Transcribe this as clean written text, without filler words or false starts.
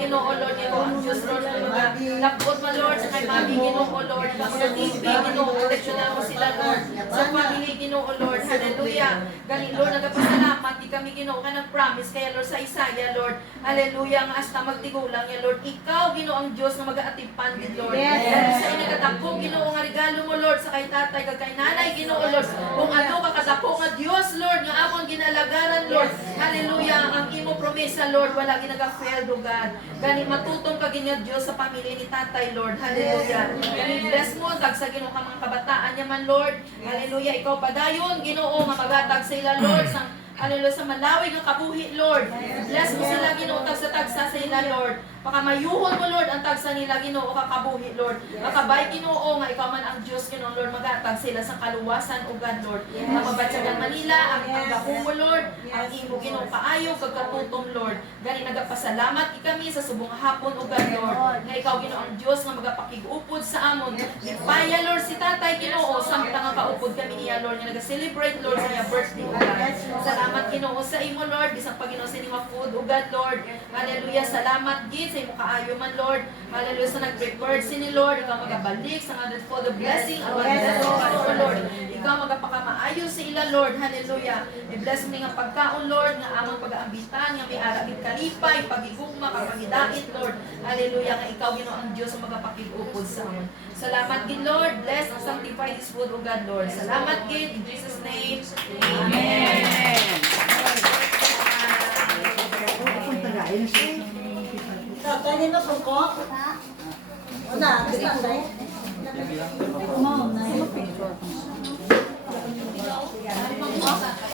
Ginoo, Lord, Ginoo, ang Diyos, Lord, na mga lapot mo, Lord, sa kay Mami, Ginoo, Lord, na mga TV, Ginoo, proteksyonan mo sila, Lord, sa family, Ginoo, Lord, hallelujah. Gani, Lord, nagpasalamat, di kami, Ginoo, ka nag-promise, kaya, Lord, sa Isaiah, Lord, hallelujah, nga hasta magtigulang yan, Lord, ikaw, Ginoo, ang Diyos na mag-aatipan din, Lord. Dahil sa inagatakong, Ginoo, nga regalo mo, Lord, sa kay tatay, kay nanay, Ginoo, Lord, kung ano ka kadako nga Diyos, Lord, nga amon ginalagaran, Lord, hallelujah, ang imo promesa, Lord, wala ginaga-fail, God. Gani matutong ka ginya Diyos sa pamilya ni tatay, Lord, hallelujah. Gani bless mo, tag sa Ginoo ka mga kabataan yaman, Lord, hallelujah, ikaw padayon, Ginoo, nga magatag sa ila, Lord, sa hallelujah, sa malawig ng kabuhi, Lord. Bless mo sila, Ginoo, tagsa-tagsa sa ila, Lord. Pakamayuhon mo, Lord, ang tagsa nila, Ginoo, kakabuhi, Lord. Makabay, Ginoo, nga ikaw man ang Diyos, Ginoo, Lord, magatag sila sa kaluwasan, O God, Lord. Ang mabatsagan Manila, ang tanggahon mo, Lord, ang imo, Ginoo, kaayo, kagkatutom, Lord. Gani nagapasalamat kami sa subong hapon, O God, Lord. Nga ikaw, Ginoo, ang Diyos, nga magapakig-upod sa amon. Ipaya, Lord, si tatay, Ginoo, samtang nga kaupod kami niya, Lord, nga nag-celebrate, Lord, sa niya birthday, O God. Salamat, Ginoo, sa imo, Lord, bisang Panginoon sa inyo food, O God, Lord. Hallelujah, salamat, Gid, sa imo kaayo man, Lord. Hallelujah, sa nag-prepare sini, Lord. Ikaw magabalik sa hundredfold of blessing, ang blessing, O Lord. Ikaw magapakamaayo sa ila, Lord. Hallelujah. I-bless mo nga pagkaon, Lord, nga among pag-aambitan, nga may aragin kalipay, pagigugma, kapagidait, Lord. Hallelujah, nga ikaw, Ginoo, ang Diyos, ang magapakig-upod sa amon. Salamat, Gid, Lord. Bless and sanctify this food, O God, Lord. Salamat, Gid. In Jesus' name, Amen. Tatay nito po ko. Una, gusto tayo. Mom, na yung picture.